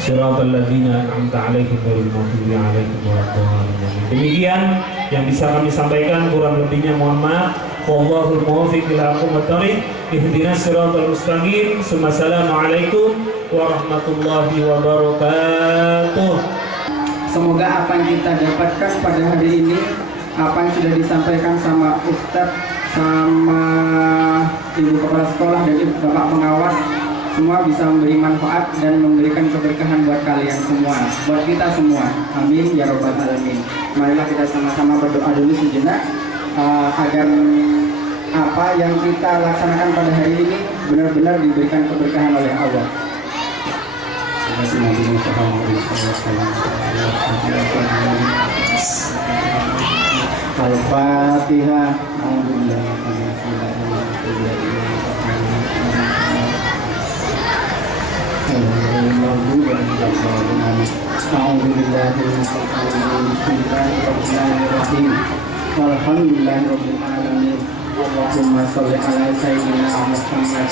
Siratal ladzina an'amta 'alaihim ghairil maghdubi alaihim waladdallin. Demikian yang bisa kami sampaikan, kurang lebihnya mohon maaf. Wallahul muwaffiq ila aqwamit thoriq. Ihdinas siratal mustaqim. Assalamualaikum warahmatullahi wabarakatuh. Semoga apa yang kita dapatkan pada hari ini, apa yang sudah disampaikan sama Ustadz, sama Ibu Kepala Sekolah dan Ibu Bapak Pengawas, semua bisa memberi manfaat dan memberikan keberkahan buat kalian semua, buat kita semua. Amin ya robbal alamin. Marilah kita sama-sama berdoa dulu sejenak agar apa yang kita laksanakan pada hari ini benar-benar diberikan keberkahan oleh Allah. Al-Fatihah. Alhamdulillahirrahmanirrahim. Allahumma sholli ala sayyidina Muhammad.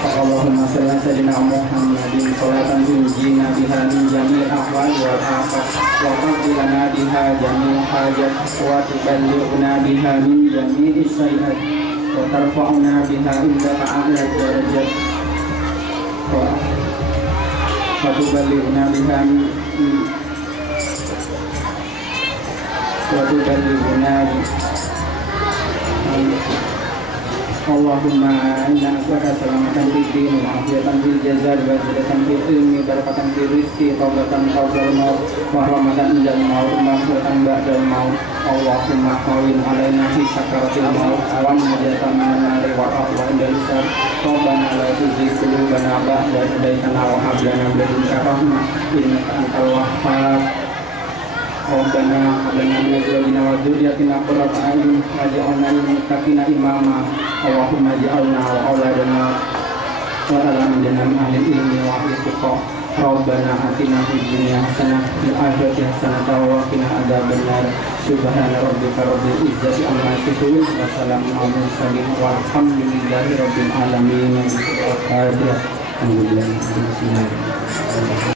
Allahumma sholli ala sayyidina Muhammadin sholatan tunjina biha min jami'il ahwal wal afat wa taqdi lana biha jami'al hajat wa tuballighuna biha min jami'is sayyi'at wa tarfa'una biha indaka a'la darajat wa tuballighuna biha Allahumma inna nas'aluka salamatan fid din wa afiyatan fil jazaa wa zidatan fil ilmi barakatan fil rizqi tawbatan qabla al-maut wa rahmatan inda al-maut wa maghfiratan ba'da al-maut. Allahumma hawwin 'alaina fi sakaratil maut wa najatan minan nari wa afwa inda al-hisab. Rabbana la tuzigh qulubana ba'da idh hadaytana wa hab lana min ladunka rahmah innaka antal wahhab. Rabbana hab lana min azwajina wa dhurriyyatina qurrata a'yun waj'alna lil muttaqina imama. Allahumma ij'alna wa auladana wa alamana min ahli ilmi wa ahli tuqa. Rabbana atina fid dunya hasanah wa fil akhirati hasanah wa qina adzabannar. Subhana rabbika rabbil izzati amma yasifun wa salamun alal mursalin walhamdulillahi rabbil alamin. Alhamdulillah.